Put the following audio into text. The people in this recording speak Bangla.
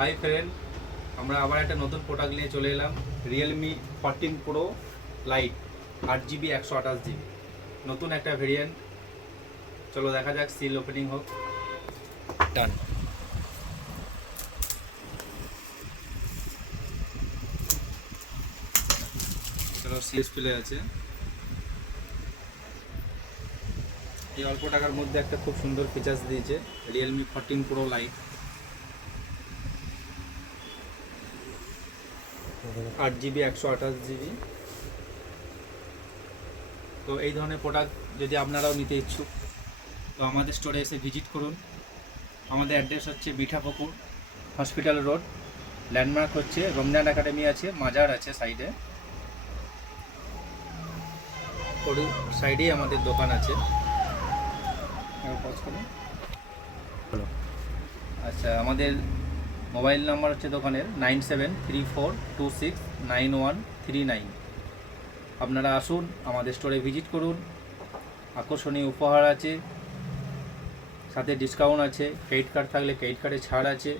হাই ফ্রেন্ড, আমরা আবার একটা নতুন প্রোডাক্ট নিয়ে চলে এলাম। Realme 14 pro light 8GB 128GB, নতুন একটা ভেরিয়েন্ট। চলো দেখা যাক, সিল ওপেনিং হোক। ডান। চলো, সিএস প্লে আছে। এই অল্প টাকার মধ্যে একটা খুব সুন্দর ফিচার্স দিয়েছে Realme 14 pro light 8GB 128GB। তো এই ধরনের প্রোডাক্ট যদি আপনারাও নিতে ইচ্ছুক, তো আমাদের স্টোরে এসে ভিজিট করুন। আমাদের অ্যাড্রেস হচ্ছে মিঠাপুকুর হসপিটাল রোড, ল্যান্ডমার্ক হচ্ছে রমজান একাডেমি আছে, মাজার আছে সাইডে, ওর সাইডেই আমাদের দোকান আছে। আচ্ছা, আমাদের মোবাইল নাম্বার হচ্ছে দোকানের 9734269139। আপনারা আসুন, আমাদের স্টোরে ভিজিট করুন। আকর্ষণীয় উপহার আছে, সাথে ডিসকাউন্ট আছে, ক্রেডিট কার্ড থাকলে ক্রেডিট কার্ডে ছাড় আছে।